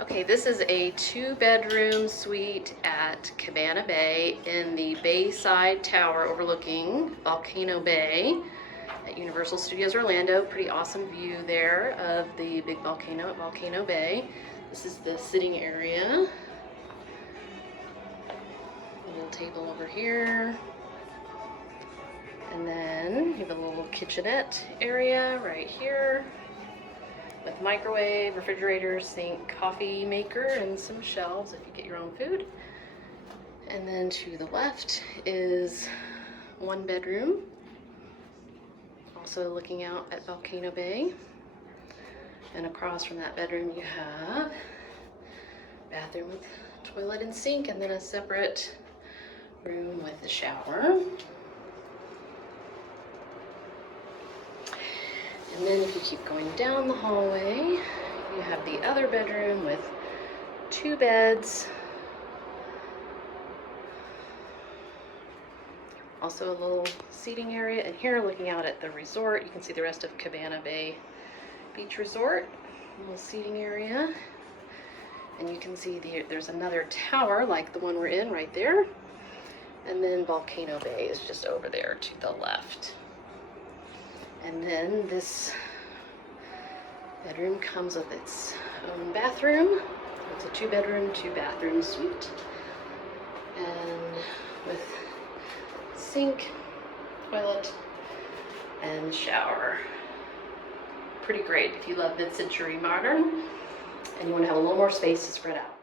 Okay, this is a 2-bedroom suite at Cabana Bay in the Bayside Tower overlooking Volcano Bay at Universal Studios Orlando. Pretty awesome view there of the big volcano at Volcano Bay. This is the sitting area. A little table over here. And then you have a little kitchenette area right here with microwave, refrigerator, sink, coffee maker, and some shelves if you get your own food. And then to the left is 1 bedroom, also looking out at Volcano Bay. And across from that bedroom you have bathroom with toilet and sink, and then a separate room with the shower. And then if you keep going down the hallway, you have the other bedroom with 2 beds. Also a little seating area. And here, looking out at the resort, you can see the rest of Cabana Bay Beach Resort. A little seating area. And you can see there's another tower like the one we're in right there. And then Volcano Bay is just over there to the left. And then this bedroom comes with its own bathroom. It's a 2-bedroom, 2-bathroom suite. And with sink, toilet, and shower. Pretty great if you love Midcentury Modern and you want to have a little more space to spread out.